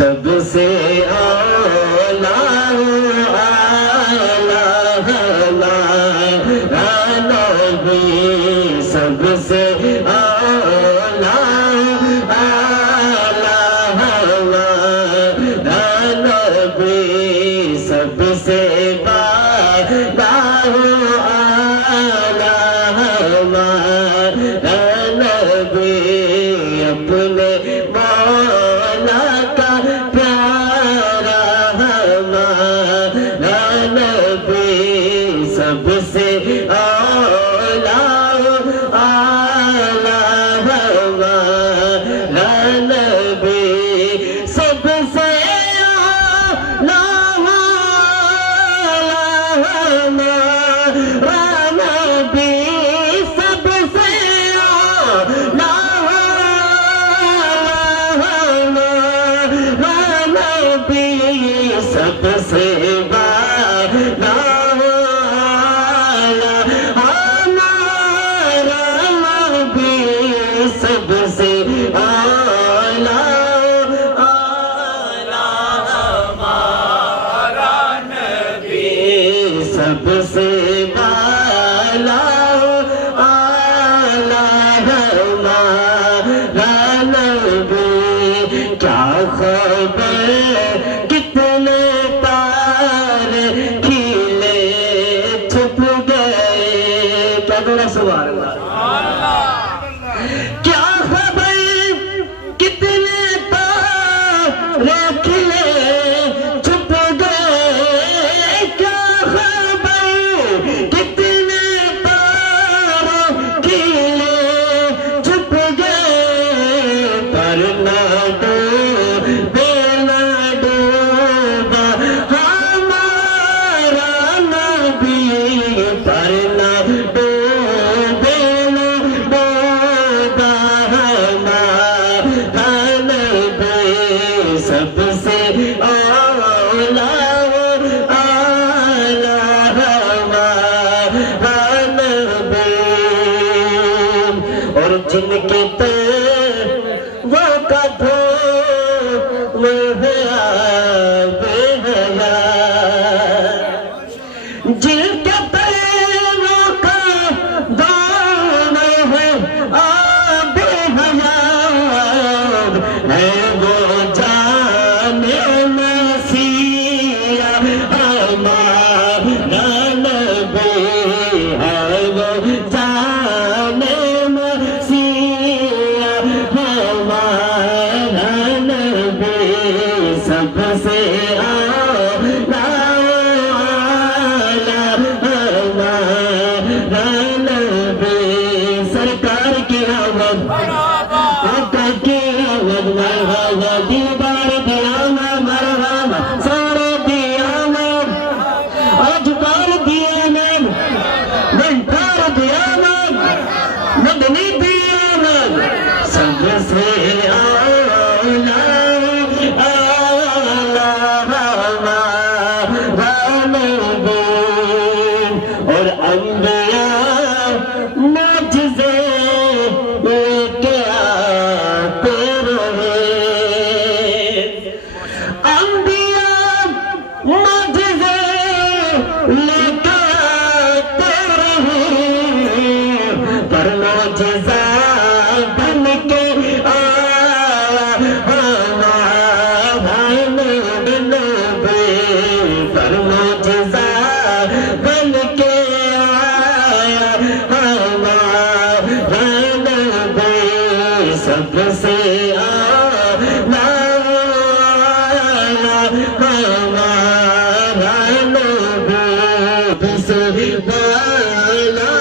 سب سے اعلیٰ نبی، سب سے اعلیٰ نبی، سب سے اپنے مولا کا پیارا ہمارا نبی، سب سے اعلیٰ ہمارا نبی، سب سے اعلیٰ ہمارا نبی، سب سے سب سے بڑا ہمارا نبی، سب سے اعلیٰ ہمارا نبی، سب سے اعلیٰ ہمارا نبی، کیا خبر کتنے تارے کھلے چھپ گئے، کیا بولا سبحان اللہ، کیا خبر کتنے تارے کھلے چھپ گئے، کیا خبر کتنے تارے کھلے چھپ گئے، پر نہ سب سے اعلیٰ ہمارا نبی، اور جن کے وہ کا دھوم ہے بے حیا، جن کے وہ کا دھوم ہے بے حیا، ہے وہ سب سے ہمارا نبی، سرکار کی آمد، آقا کی آمد، مرحبا دیدار دی آمد، مرحبا سارے دی آمد، اجبار دی آمد، منتار دی آمد، مدنی دی آمد، سب سے اور انبیاء معجزے لے کے آتے رہے، انبیاء معجزے لے کے آتے رہے، پر معجزہ بن کے آیا ہمارا نبی، پر معجزہ بن کے آیا ہمارا نبی، سب سے اعلیٰ ہمارا نبی، سب سے اعلیٰ